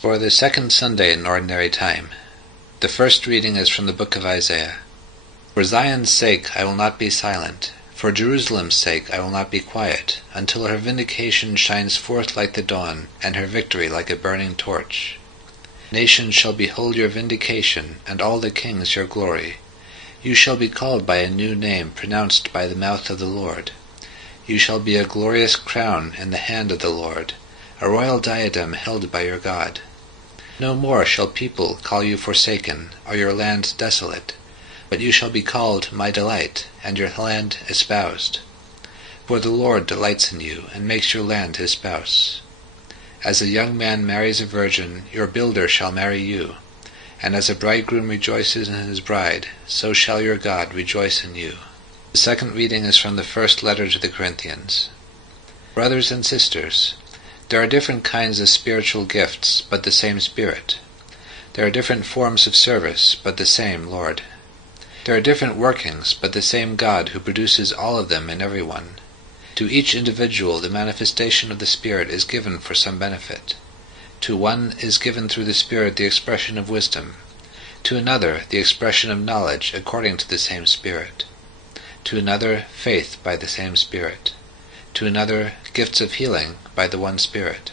For the second Sunday in Ordinary Time, the first reading is from the book of Isaiah. For Zion's sake I will not be silent, for Jerusalem's sake I will not be quiet, until her vindication shines forth like the dawn, and her victory like a burning torch. Nations shall behold your vindication, and all the kings your glory. You shall be called by a new name pronounced by the mouth of the Lord. You shall be a glorious crown in the hand of the Lord, a royal diadem held by your God. No more shall people call you forsaken, or your land desolate, but you shall be called my delight, and your land espoused. For the Lord delights in you, and makes your land his spouse. As a young man marries a virgin, your builder shall marry you, and as a bridegroom rejoices in his bride, so shall your God rejoice in you. The second reading is from the first letter to the Corinthians. Brothers and sisters, there are different kinds of spiritual gifts, but the same Spirit. There are different forms of service, but the same Lord. There are different workings, but the same God who produces all of them in everyone. To each individual the manifestation of the Spirit is given for some benefit. To one is given through the Spirit the expression of wisdom, to another the expression of knowledge according to the same Spirit, to another faith by the same Spirit, to another gifts of healing by the one Spirit,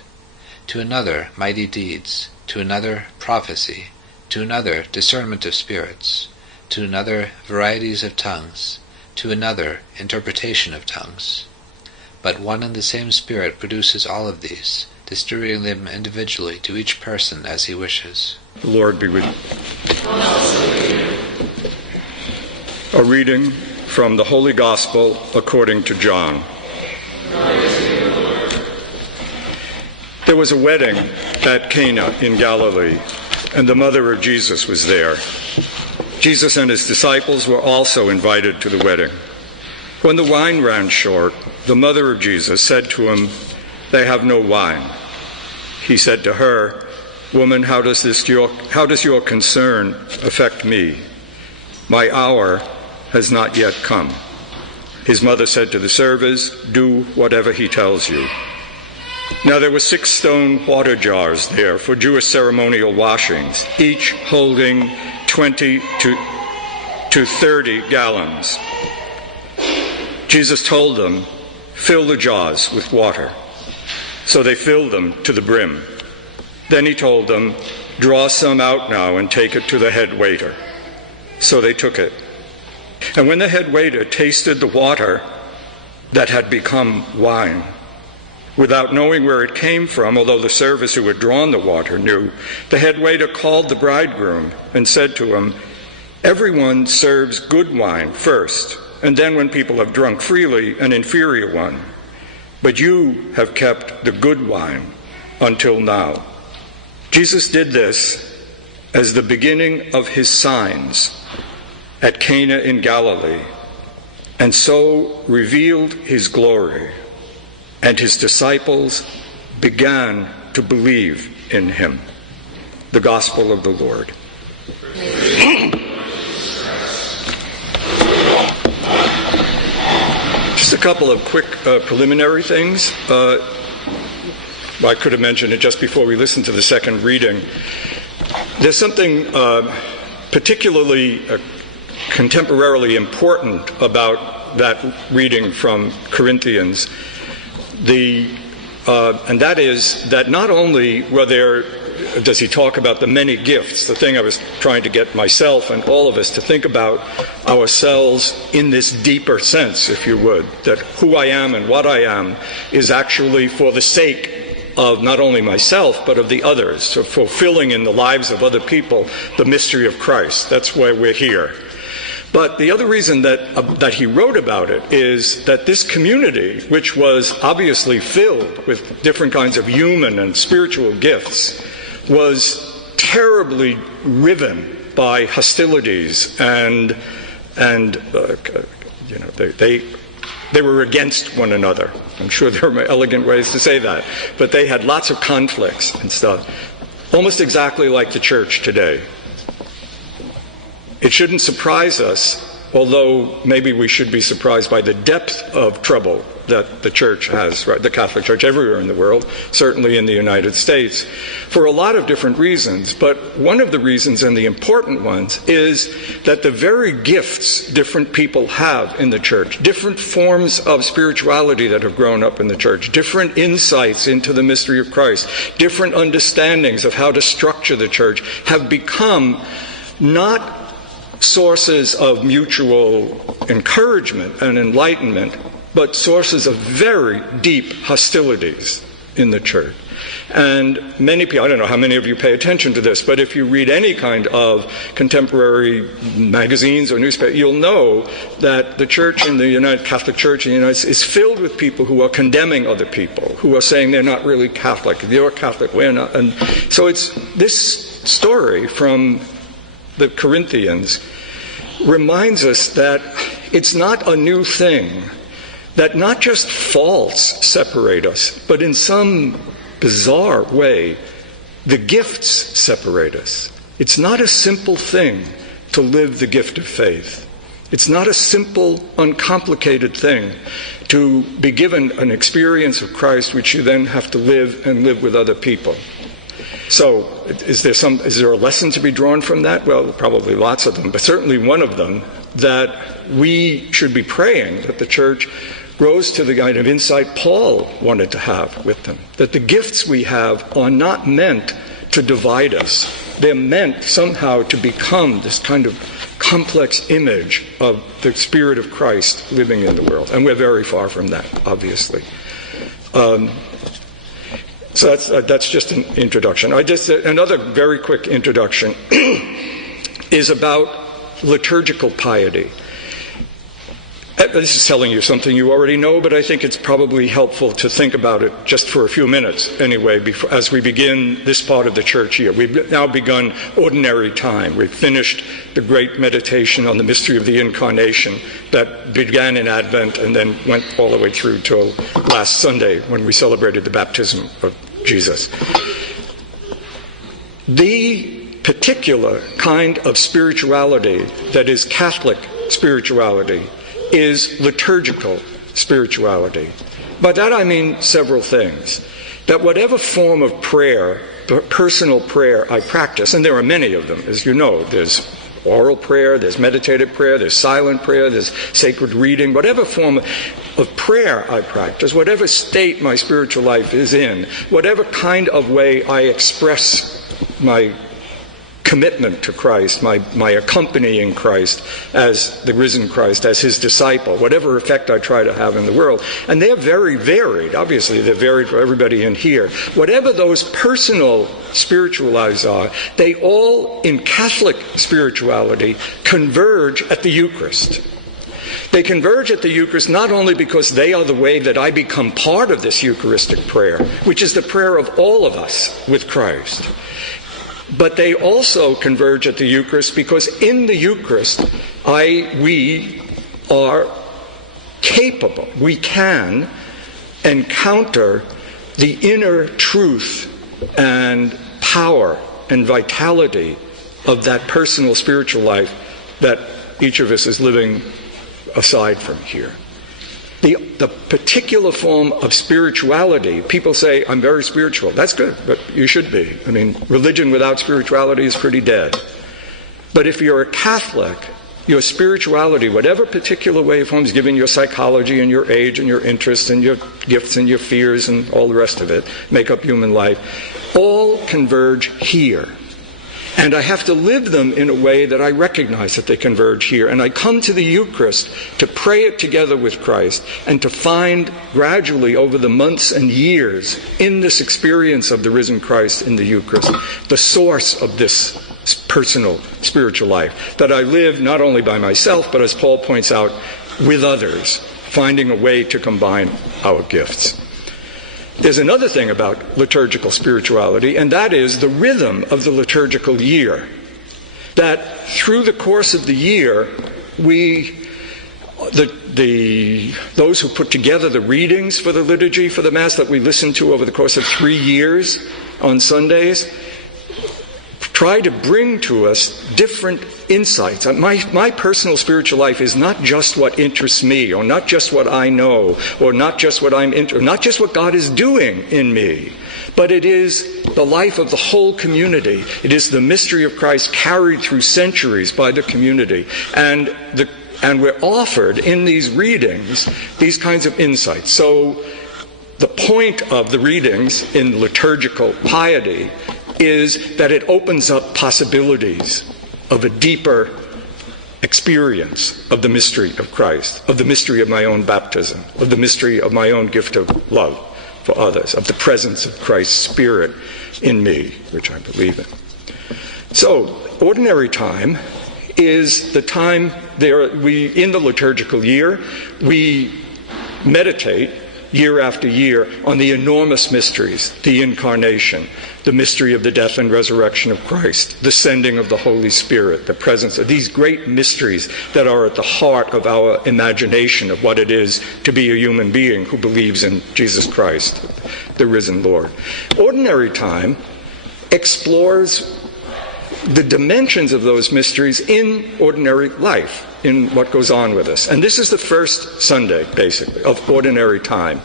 to another mighty deeds, to another prophecy, to another discernment of spirits, to another varieties of tongues, to another interpretation of tongues. But one and the same Spirit produces all of these, distributing them individually to each person as he wishes. The Lord be with you. A reading from the Holy Gospel according to John. There was a wedding at Cana in Galilee, and the mother of Jesus was there. Jesus and his disciples were also invited to the wedding. When the wine ran short, the mother of Jesus said to him, "They have no wine." He said to her, "Woman, how does your concern affect me? My hour has not yet come." His mother said to the servers, "Do whatever he tells you." Now there were 6 stone water jars there for Jewish ceremonial washings, each holding 20 to 30 gallons. Jesus told them, "Fill the jars with water." So they filled them to the brim. Then he told them, "Draw some out now and take it to the head waiter." So they took it. And when the head waiter tasted the water that had become wine, without knowing where it came from, although the servers who had drawn the water knew, the head waiter called the bridegroom and said to him, "Everyone serves good wine first, and then when people have drunk freely, an inferior one. But you have kept the good wine until now." Jesus did this as the beginning of his signs at Cana in Galilee, and so revealed his glory, and his disciples began to believe in him. The Gospel of the Lord. Just a couple of quick preliminary things. I could have mentioned it just before we listened to the second reading. There's something particularly contemporarily important about that reading from Corinthians. And that is that not only does he talk about the many gifts, the thing I was trying to get myself and all of us to think about ourselves in this deeper sense, if you would, that who I am and what I am is actually for the sake of not only myself, but of the others, so fulfilling in the lives of other people the mystery of Christ. That's why we're here. But the other reason that he wrote about it is that this community, which was obviously filled with different kinds of human and spiritual gifts, was terribly riven by hostilities and they were against one another. I'm sure there are elegant ways to say that, but they had lots of conflicts and stuff, almost exactly like the church today. It shouldn't surprise us although maybe we should be surprised by the depth of trouble that the church has, right, the Catholic Church everywhere in the world, certainly in the United States, for a lot of different reasons. But one of the reasons, and the important ones, is that the very gifts different people have in the church, different forms of spirituality that have grown up in the church, different insights into the mystery of Christ, different understandings of how to structure the church, have become not sources of mutual encouragement and enlightenment, but sources of very deep hostilities in the church. And many people, I don't know how many of you pay attention to this, but if you read any kind of contemporary magazines or newspaper, you'll know that the church in the Catholic Church in the United States is filled with people who are condemning other people, who are saying they're not really Catholic, you're Catholic, we're not. And so it's this story from the Corinthians reminds us that it's not a new thing, that not just faults separate us, but in some bizarre way, the gifts separate us. It's not a simple thing to live the gift of faith. It's not a simple, uncomplicated thing to be given an experience of Christ which you then have to live and live with other people. So, is there a lesson to be drawn from that? Well, probably lots of them, but certainly one of them, that we should be praying that the church grows to the kind of insight Paul wanted to have with them, that the gifts we have are not meant to divide us. They're meant somehow to become this kind of complex image of the Spirit of Christ living in the world. And we're very far from that, obviously. So that's just an introduction. Another very quick introduction is about liturgical piety. This is telling you something you already know, but I think it's probably helpful to think about it just for a few minutes anyway, as we begin this part of the church year. We've now begun ordinary time. We've finished the great meditation on the mystery of the Incarnation that began in Advent and then went all the way through till last Sunday when we celebrated the baptism of Jesus. The particular kind of spirituality that is Catholic spirituality is liturgical spirituality. By that I mean several things. That whatever form of prayer, personal prayer I practice, and there are many of them, as you know, there's oral prayer, there's meditative prayer, there's silent prayer, there's sacred reading, whatever form of prayer I practice, whatever state my spiritual life is in, whatever kind of way I express my commitment to Christ, my accompanying Christ as the risen Christ, as his disciple, whatever effect I try to have in the world. And they're very varied. Obviously, they're varied for everybody in here. Whatever those personal spiritual lives are, they all, in Catholic spirituality, converge at the Eucharist. They converge at the Eucharist not only because they are the way that I become part of this Eucharistic prayer, which is the prayer of all of us with Christ, but they also converge at the Eucharist because in the Eucharist, we are capable, we can encounter the inner truth and power and vitality of that personal spiritual life that each of us is living aside from here. The particular form of spirituality, people say, I'm very spiritual. That's good, but you should be. I mean, religion without spirituality is pretty dead. But if you're a Catholic, your spirituality, whatever particular way of forms, given your psychology and your age and your interests and your gifts and your fears and all the rest of it, make up human life, all converge here. And I have to live them in a way that I recognize that they converge here. And I come to the Eucharist to pray it together with Christ and to find gradually over the months and years in this experience of the risen Christ in the Eucharist, the source of this personal spiritual life that I live not only by myself, but as Paul points out, with others, finding a way to combine our gifts. There's another thing about liturgical spirituality, and that is the rhythm of the liturgical year. That through the course of the year, those who put together the readings for the liturgy, for the Mass that we listen to over the course of 3 years on Sundays, try to bring to us different insights. My personal spiritual life is not just what interests me, or not just what I know, or not just what not just what God is doing in me, but it is the life of the whole community. It is the mystery of Christ carried through centuries by the community. And we're offered in these readings these kinds of insights. So the point of the readings in liturgical piety is that it opens up possibilities of a deeper experience of the mystery of Christ, of the mystery of my own baptism, of the mystery of my own gift of love for others, of the presence of Christ's Spirit in me, which I believe in. So, ordinary time is the time in the liturgical year, we meditate year after year on the enormous mysteries, the incarnation, the mystery of the death and resurrection of Christ, the sending of the Holy Spirit, the presence of these great mysteries that are at the heart of our imagination of what it is to be a human being who believes in Jesus Christ, the risen Lord. Ordinary time explores the dimensions of those mysteries in ordinary life, in what goes on with us. And this is the first Sunday, basically, of ordinary time.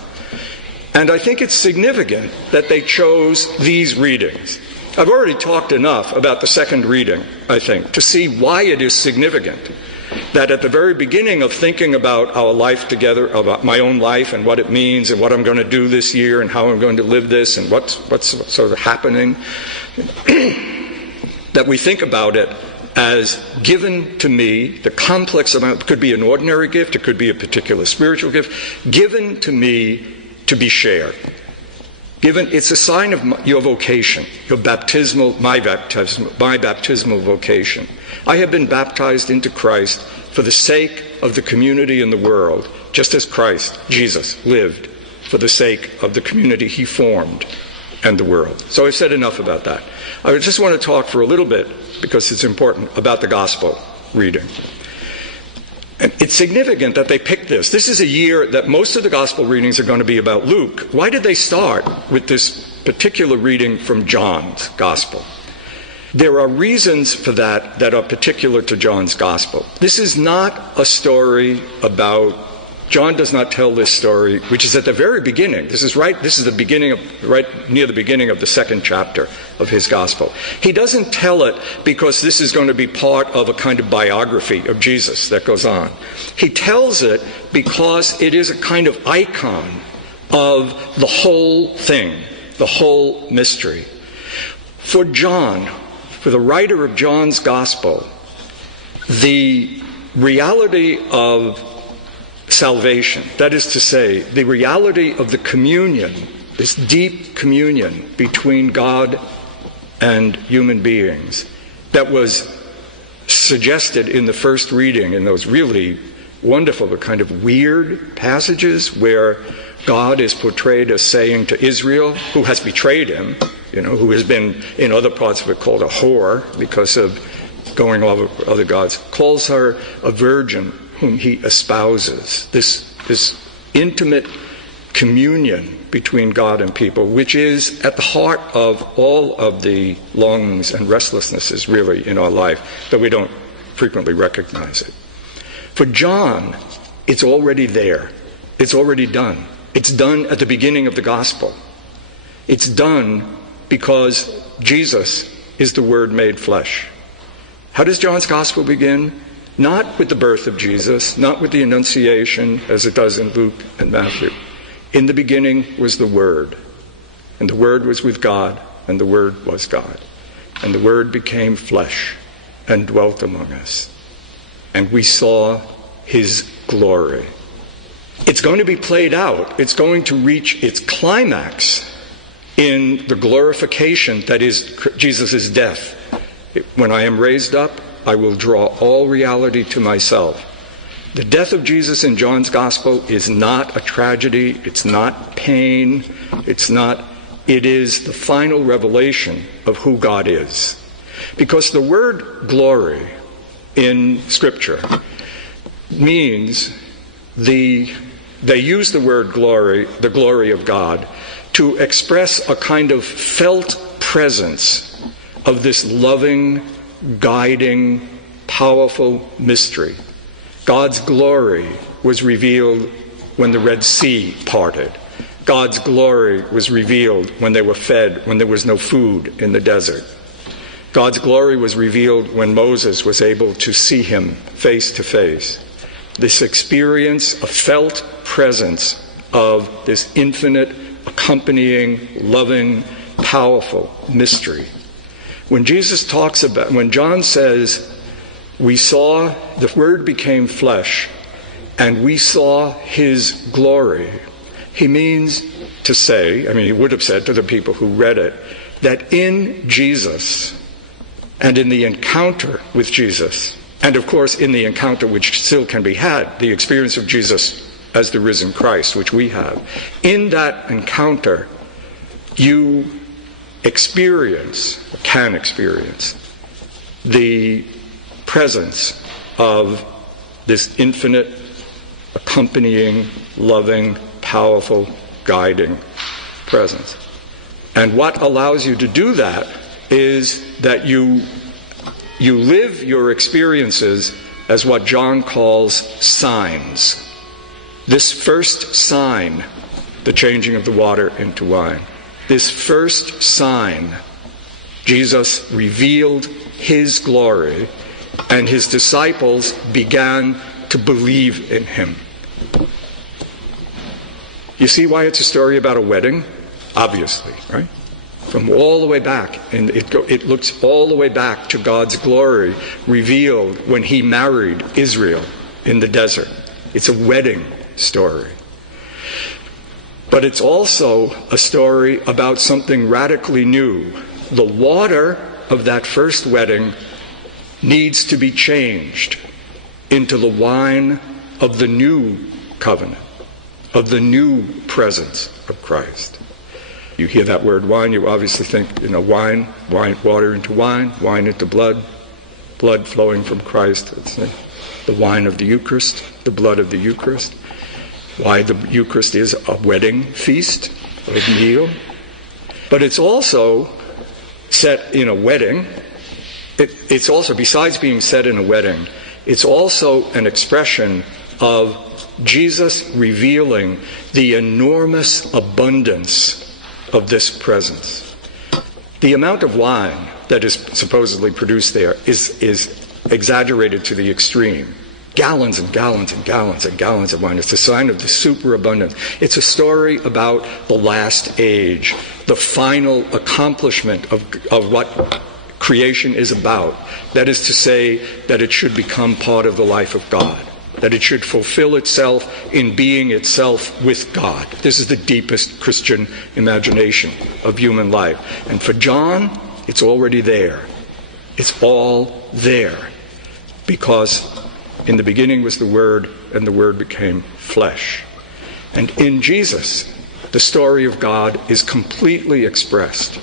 And I think it's significant that they chose these readings. I've already talked enough about the second reading, I think, to see why it is significant that at the very beginning of thinking about our life together, about my own life and what it means and what I'm going to do this year and how I'm going to live this and what's sort of happening, that we think about it as given to me, the complex amount, it could be an ordinary gift, it could be a particular spiritual gift, given to me to be shared. It's a sign of your vocation, my baptismal vocation. I have been baptized into Christ for the sake of the community and the world, just as Christ, Jesus, lived for the sake of the community he formed and the world. So I've said enough about that. I just want to talk for a little bit, because it's important, about the gospel reading. And it's significant that they picked this. This is a year that most of the gospel readings are going to be about Luke. Why did they start with this particular reading from John's gospel? There are reasons for that are particular to John's gospel. This is not a story about, John does not tell this story, which is at the very beginning. This is the beginning right near the beginning of the second chapter of his gospel. He doesn't tell it because this is going to be part of a kind of biography of Jesus that goes on. He tells it because it is a kind of icon of the whole thing, the whole mystery. For John, for the writer of John's gospel, the reality of salvation, that is to say, the reality of the communion, this deep communion between God and human beings that was suggested in the first reading, in those really wonderful but kind of weird passages where God is portrayed as saying to Israel, who has betrayed him, who has been in other parts of it called a whore because of going over other gods, calls her a virgin whom he espouses, this intimate communion between God and people, which is at the heart of all of the longings and restlessnesses really in our life, though we don't frequently recognize it. For John, it's already there. It's already done. It's done at the beginning of the gospel. It's done because Jesus is the Word made flesh. How does John's gospel begin? Not with the birth of Jesus, not with the Annunciation, as it does in Luke and Matthew. In the beginning was the Word, and the Word was with God, and the Word was God. And the Word became flesh and dwelt among us. And we saw his glory. It's going to be played out. It's going to reach its climax in the glorification that is Jesus' death. When I am raised up, I will draw all reality to myself. The death of Jesus in John's gospel is not a tragedy. It's not pain. It is the final revelation of who God is. Because the word glory in Scripture means they use the word glory, the glory of God, to express a kind of felt presence of this loving, guiding, powerful mystery. God's glory was revealed when the Red Sea parted. God's glory was revealed when they were fed, when there was no food in the desert. God's glory was revealed when Moses was able to see him face to face. This experience, a felt presence of this infinite, accompanying, loving, powerful mystery. When John says, we saw, the Word became flesh, and we saw his glory, he means to say, he would have said to the people who read it, that in Jesus, and in the encounter with Jesus, and of course in the encounter which still can be had, the experience of Jesus as the risen Christ, which we have, in that encounter, you can experience the presence of this infinite, accompanying, loving, powerful, guiding presence. And what allows you to do that is that you live your experiences as what John calls signs. This first sign, the changing of the water into wine, this first sign, Jesus revealed his glory, and his disciples began to believe in him. You see why it's a story about a wedding? Obviously, right? From all the way back, and it looks all the way back to God's glory revealed when he married Israel in the desert. It's a wedding story. But it's also a story about something radically new. The water of that first wedding needs to be changed into the wine of the new covenant, of the new presence of Christ. You hear that word wine, you obviously think, wine, water into wine into blood flowing from Christ. It's the wine of the Eucharist, the blood of the Eucharist. Why the Eucharist is a wedding feast, a meal. But it's also set in a wedding. It's also, besides being set in a wedding, it's also an expression of Jesus revealing the enormous abundance of this presence. The amount of wine that is supposedly produced there is exaggerated to the extreme. Gallons and gallons and gallons and gallons of wine. It's a sign of the superabundance. It's a story about the last age, the final accomplishment of what creation is about. That is to say, that it should become part of the life of God, that it should fulfill itself in being itself with God. This is the deepest Christian imagination of human life. And for John, it's already there. It's all there. Because in the beginning was the Word, and the Word became flesh. And in Jesus, the story of God is completely expressed.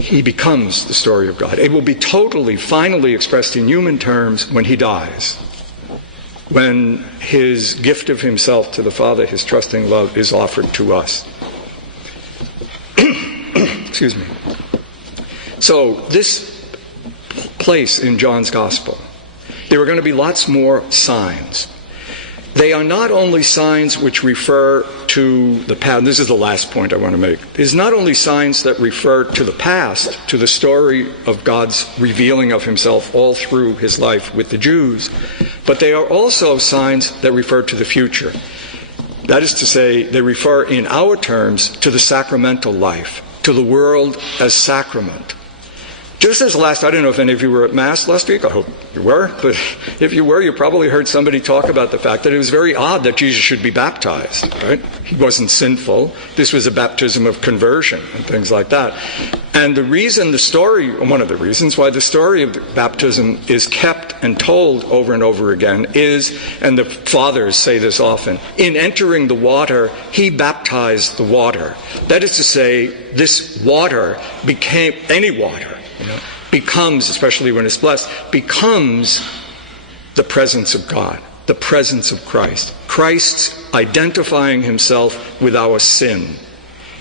He becomes the story of God. It will be totally, finally expressed in human terms when he dies. When his gift of himself to the Father, his trusting love, is offered to us. Excuse me. So this place in John's Gospel, there are going to be lots more signs. They are not only signs which refer to the past. This is the last point I want to make. It's not only signs that refer to the past, to the story of God's revealing of himself all through his life with the Jews, but they are also signs that refer to the future. That is to say, they refer in our terms to the sacramental life, to the world as sacrament. Just as I don't know if any of you were at Mass last week. I hope you were. But if you were, you probably heard somebody talk about the fact that it was very odd that Jesus should be baptized, right? He wasn't sinful. This was a baptism of conversion and things like that. And one of the reasons why the story of the baptism is kept and told over and over again is, and the fathers say this often, in entering the water, he baptized the water. That is to say, this water became, any water, becomes, especially when it's blessed, becomes the presence of God, the presence of Christ. Christ's identifying himself with our sin.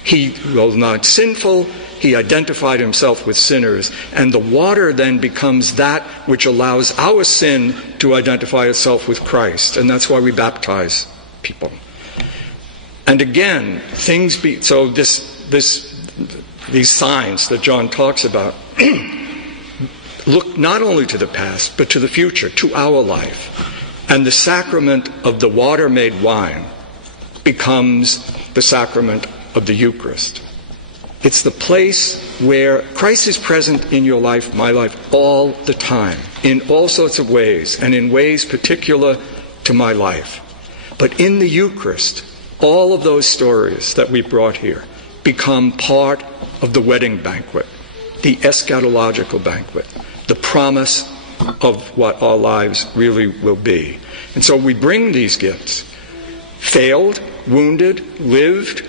He was not sinful, he identified himself with sinners, and the water then becomes that which allows our sin to identify itself with Christ, and that's why we baptize people. And again, these signs that John talks about look not only to the past, but to the future, to our life. And the sacrament of the water made wine becomes the sacrament of the Eucharist. It's the place where Christ is present in your life, my life, all the time, in all sorts of ways, and in ways particular to my life. But in the Eucharist, all of those stories that we brought here become part of the wedding banquet, the eschatological banquet, the promise of what our lives really will be. And so we bring these gifts, failed, wounded, lived.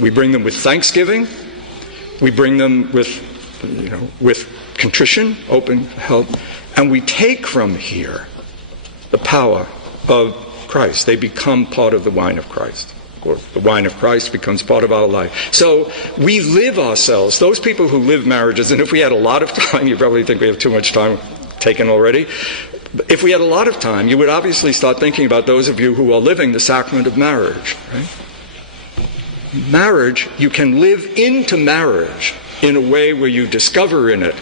We bring them with thanksgiving. We bring them with contrition, open help, and we take from here the power of Christ. They become part of the wine of Christ. Or the wine of Christ becomes part of our life. So we live ourselves, those people who live marriages, and if we had a lot of time, you probably think we have too much time taken already. If we had a lot of time, you would obviously start thinking about those of you who are living the sacrament of marriage. Right? Marriage, you can live into marriage in a way where you discover in it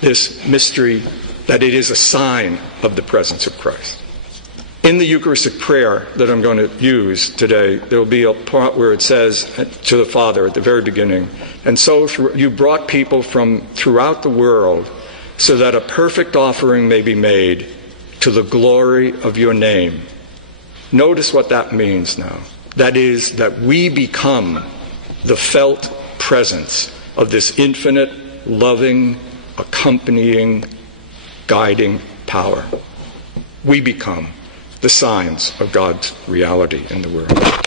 this mystery that it is a sign of the presence of Christ. In the Eucharistic prayer that I'm going to use today, there will be a part where it says to the Father at the very beginning, and so you brought people from throughout the world so that a perfect offering may be made to the glory of your name. Notice what that means now. That is, that we become the felt presence of this infinite, loving, accompanying, guiding power. We become the signs of God's reality in the world.